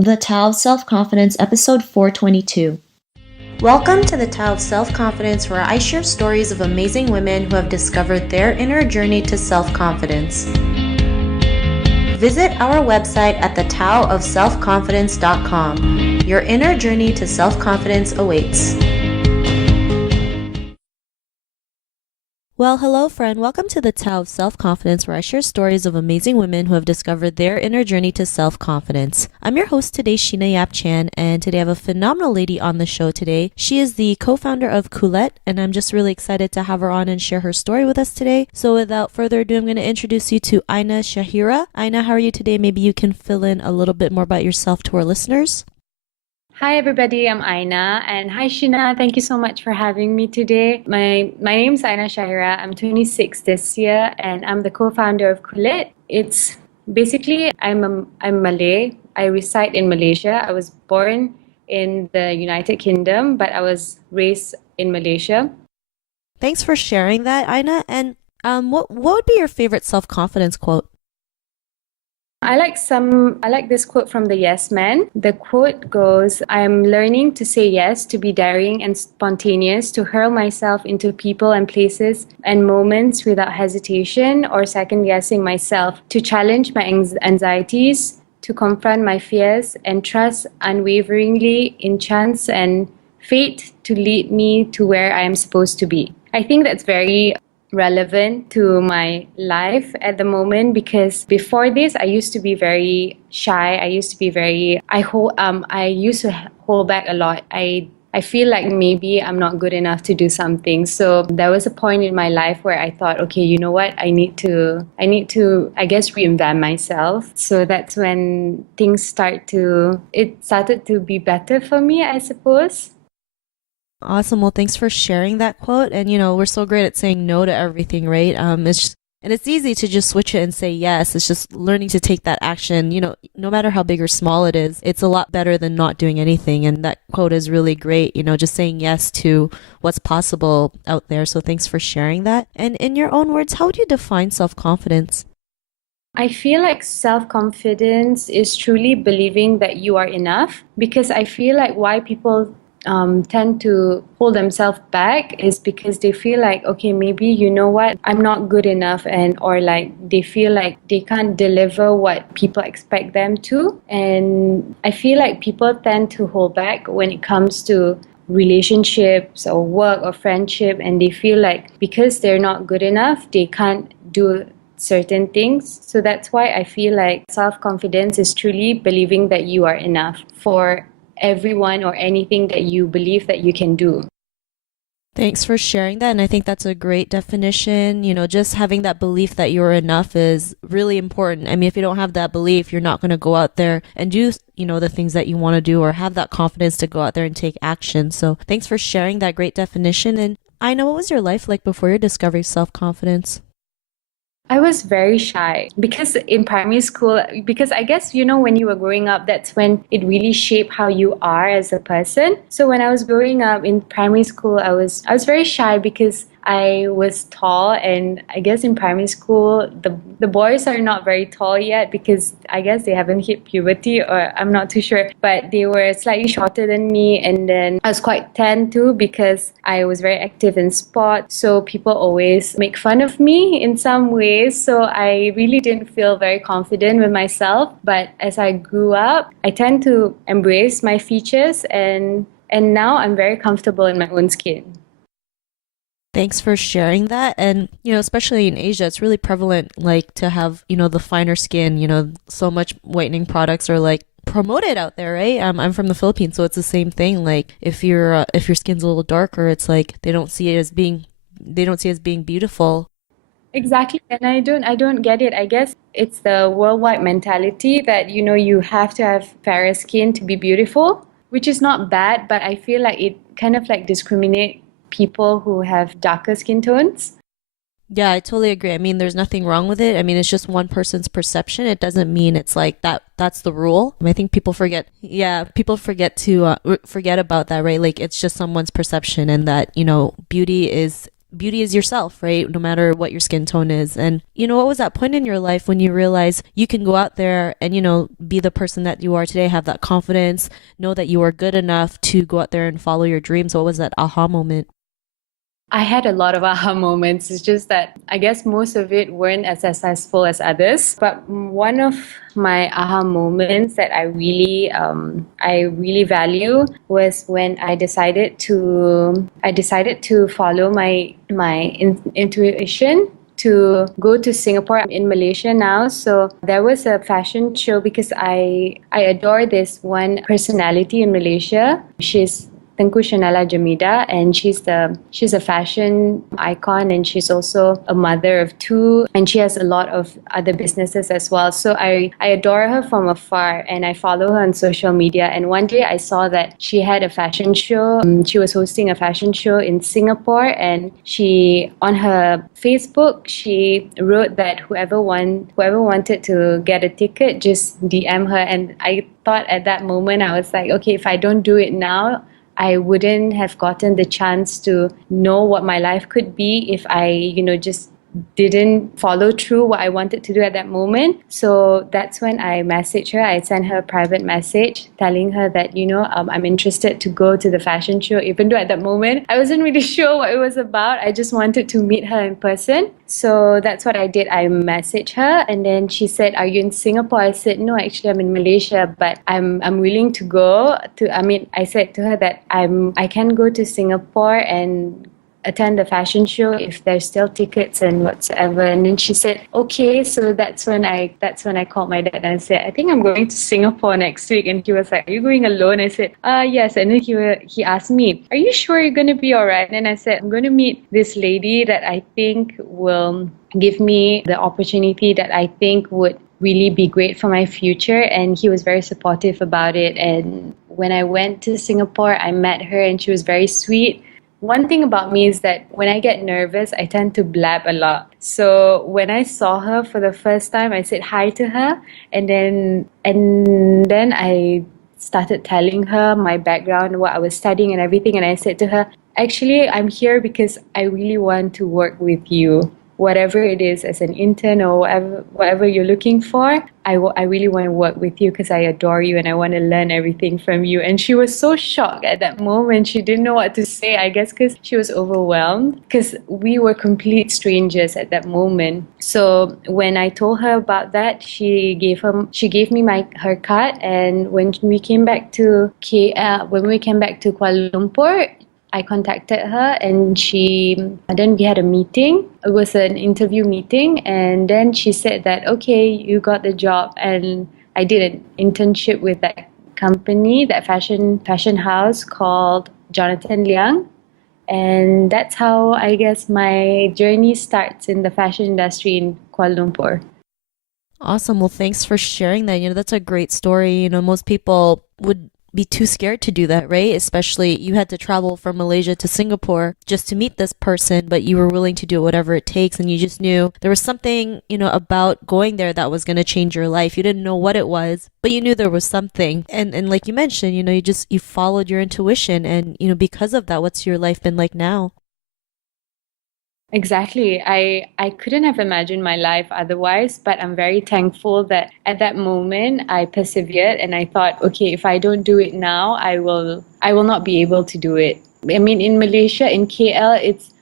The Tao of Self-Confidence, episode 422. Welcome to the Tao of Self-Confidence, where I share stories of amazing women who have discovered their inner journey to self-confidence. Visit our website at thetaoofselfconfidence.com. Your inner journey to self-confidence awaits. Well, hello friend. Welcome to the Tao of Self-Confidence, where I share stories of amazing women who have discovered their inner journey to self-confidence. I'm your host today, Sheena Yap Chan, and today I have a phenomenal lady on the show today. She is the co-founder of KULET, and I'm just really excited to have her on and share her story with us today. So without further ado, I'm going to introduce you to Aina Syahirah. Aina, how are you today? Maybe you can fill in a little bit more about yourself to our listeners. Hi everybody, I'm Aina, and hi Sheena. Thank you so much for having me today. My name's Aina Syahirah. I'm 26 this year, and I'm the co-founder of KULET. It's basically I'm Malay. I reside in Malaysia. I was born in the United Kingdom, but I was raised in Malaysia. Thanks for sharing that, Aina. And what would be your favorite self-confidence quote? I like this quote from the Yes Man. The quote goes, "I am learning to say yes, to be daring and spontaneous, to hurl myself into people and places and moments without hesitation or second guessing myself, to challenge my anxieties, to confront my fears and trust unwaveringly in chance and fate to lead me to where I am supposed to be." I think that's very relevant to my life at the moment, because before this I used to be very shy. I used to hold back a lot. I feel like maybe I'm not good enough to do something. So there was a point in my life where I thought, okay, you know what? I need to I guess reinvent myself. So that's when things started to be better for me, I suppose. Awesome. Well, thanks for sharing that quote. And, we're so great at saying no to everything, right? It's easy to just switch it and say yes. It's just learning to take that action, no matter how big or small it is. It's a lot better than not doing anything. And that quote is really great, just saying yes to what's possible out there. So thanks for sharing that. And in your own words, how would you define self-confidence? I feel like self-confidence is truly believing that you are enough, because I feel like why people tend to hold themselves back is because they feel like, okay, maybe you know what, I'm not good enough, or like they feel like they can't deliver what people expect them to. And I feel like people tend to hold back when it comes to relationships or work or friendship, and they feel like because they're not good enough, they can't do certain things. So that's why I feel like self-confidence is truly believing that you are enough for everyone or anything that you believe that you can do. Thanks for sharing that. And I think that's a great definition. Just having that belief that you're enough is really important. I mean, if you don't have that belief, you're not going to go out there and do, the things that you want to do, or have that confidence to go out there and take action. So thanks for sharing that great definition. And I know, what was your life like before your discovery of self-confidence? I was very shy because in primary school, because I guess, when you were growing up, that's when it really shaped how you are as a person. So when I was growing up in primary school, I was very shy because I was tall, and I guess in primary school, the boys are not very tall yet, because I guess they haven't hit puberty, or I'm not too sure, but they were slightly shorter than me. And then I was quite tan too, because I was very active in sport. So people always make fun of me in some ways. So I really didn't feel very confident with myself. But as I grew up, I tend to embrace my features, and now I'm very comfortable in my own skin. Thanks for sharing that. And, especially in Asia, it's really prevalent, like, to have, the finer skin, so much whitening products are like promoted out there, right? I'm from the Philippines, so it's the same thing. Like, if your skin's a little darker, it's like they don't see it as being beautiful. Exactly. And I don't get it. I guess it's the worldwide mentality that, you have to have fairer skin to be beautiful, which is not bad, but I feel like it kind of like discriminate people who have darker skin tones. Yeah, I totally agree. I mean, there's nothing wrong with it. I mean, it's just one person's perception. It doesn't mean it's like that's the rule. I think people forget. Yeah, people forget to forget about that, right? Like, it's just someone's perception, and that, beauty is beauty is yourself, right? No matter what your skin tone is. And, what was that point in your life when you realized you can go out there and, be the person that you are today, have that confidence, know that you are good enough to go out there and follow your dreams? What was that aha moment? I had a lot of aha moments. It's just that I guess most of it weren't as successful as others. But one of my aha moments that I really value was when I decided to follow my intuition to go to Singapore. I'm in Malaysia now. So there was a fashion show because I adore this one personality in Malaysia. She's Tengku Shanala Jamida, and she's a fashion icon, and she's also a mother of two, and she has a lot of other businesses as well. So I adore her from afar, and I follow her on social media. And one day I saw that she had a fashion show. She was hosting a fashion show in Singapore, and she on her Facebook she wrote that whoever wanted to get a ticket, just DM her. And I thought at that moment, I was like, okay, if I don't do it now, I wouldn't have gotten the chance to know what my life could be if I, just didn't follow through what I wanted to do at that moment. So that's when I messaged her. I sent her a private message telling her that, I'm interested to go to the fashion show, even though at that moment I wasn't really sure what it was about. I just wanted to meet her in person. So that's what I did. I messaged her, and then she said, "Are you in Singapore?" I said, "No, actually I'm in Malaysia, but I'm willing to go to." I said to her that I can go to Singapore and attend the fashion show if there's still tickets and whatsoever. And then she said, "Okay." So that's when I called my dad and I said, "I think I'm going to Singapore next week." And he was like, "Are you going alone?" I said, "Yes." And then he asked me, "Are you sure you're going to be all right?" And I said, "I'm going to meet this lady that I think will give me the opportunity that I think would really be great for my future." And he was very supportive about it. And when I went to Singapore, I met her and she was very sweet. One thing about me is that when I get nervous, I tend to blab a lot. So when I saw her for the first time, I said hi to her, and then I started telling her my background, what I was studying and everything. And I said to her, "Actually, I'm here because I really want to work with you. Whatever it is, as an intern or whatever you're looking for, I really want to work with you because I adore you and I want to learn everything from you." And she was so shocked at that moment. She didn't know what to say, I guess, because she was overwhelmed because we were complete strangers at that moment. So when I told her about that, she gave me her card. And when we came back to Kuala Lumpur, I contacted her, and then we had a meeting. It was an interview meeting, and then she said that, "Okay, you got the job." And I did an internship with that company, that fashion house called Jonathan Liang. And that's how I guess my journey starts in the fashion industry in Kuala Lumpur. Awesome. Well, thanks for sharing that. That's a great story. Most people would be too scared to do that, right? Especially you had to travel from Malaysia to Singapore just to meet this person, but you were willing to do whatever it takes. And you just knew there was something, about going there that was going to change your life. You didn't know what it was, but you knew there was something. And like you mentioned, you followed your intuition. And, because of that, what's your life been like now? Exactly. I couldn't have imagined my life otherwise, but I'm very thankful that at that moment I persevered and I thought, okay, if I don't do it now, I will not be able to do it. I mean, in Malaysia, in KL,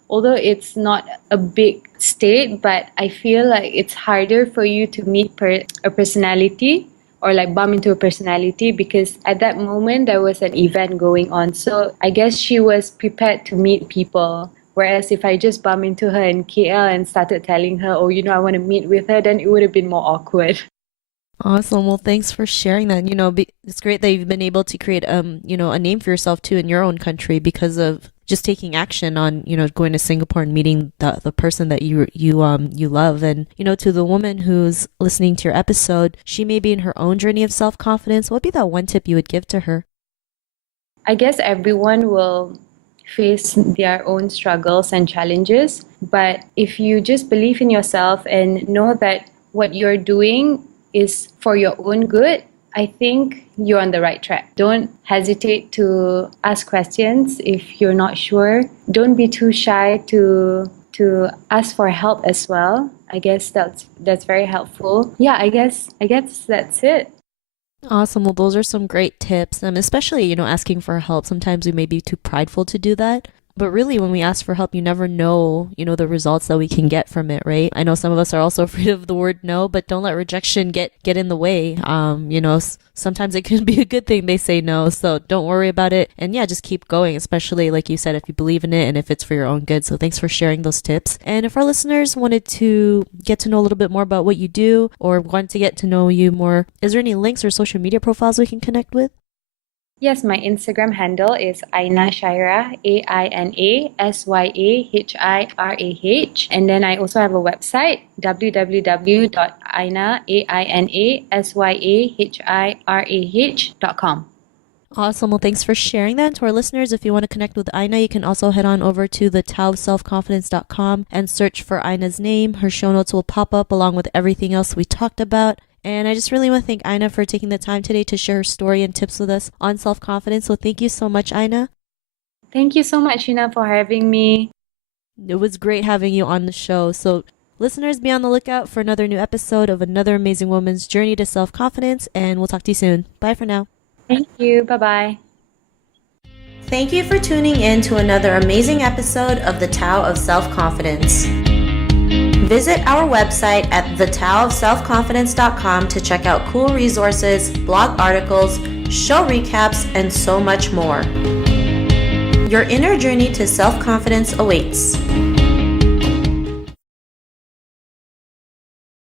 although it's not a big state, but I feel like it's harder for you to meet a personality or like bump into a personality, because at that moment there was an event going on. So I guess she was prepared to meet people. Whereas if I just bump into her in KL and started telling her, "Oh, I want to meet with her," then it would have been more awkward. Awesome. Well, thanks for sharing that. It's great that you've been able to create, a name for yourself too in your own country because of just taking action on, going to Singapore and meeting the person that you love. And, to the woman who's listening to your episode, she may be in her own journey of self-confidence. What would be that one tip you would give to her? I guess everyone will face their own struggles and challenges, but if you just believe in yourself and know that what you're doing is for your own good, I think you're on the right track. Don't hesitate to ask questions if you're not sure. Don't be too shy to ask for help as well. I guess that's very helpful. Yeah, I guess that's it. Awesome. Well, those are some great tips. Especially, asking for help. Sometimes we may be too prideful to do that. But really, when we ask for help, you never know, the results that we can get from it, right? I know some of us are also afraid of the word no, but don't let rejection get in the way. Sometimes it can be a good thing they say no, so don't worry about it. And yeah, just keep going, especially like you said, if you believe in it and if it's for your own good. So thanks for sharing those tips. And if our listeners wanted to get to know a little bit more about what you do or want to get to know you more, is there any links or social media profiles we can connect with? Yes, my Instagram handle is Aina Syahirah, AINASYAHIRAH. And then I also have a website, www.ainasyahirah.com. Awesome. Well, thanks for sharing that. To our listeners, if you want to connect with Aina, you can also head on over to thetaoofselfconfidence.com and search for Aina's name. Her show notes will pop up along with everything else we talked about. And I just really want to thank Aina for taking the time today to share her story and tips with us on self-confidence. So thank you so much, Aina. Thank you so much, Sheena, for having me. It was great having you on the show. So listeners, be on the lookout for another new episode of another amazing woman's journey to self-confidence. And we'll talk to you soon. Bye for now. Thank you. Bye-bye. Thank you for tuning in to another amazing episode of The Tao of Self-Confidence. Visit our website at thetaoofselfconfidence.com to check out cool resources, blog articles, show recaps, and so much more. Your inner journey to self-confidence awaits.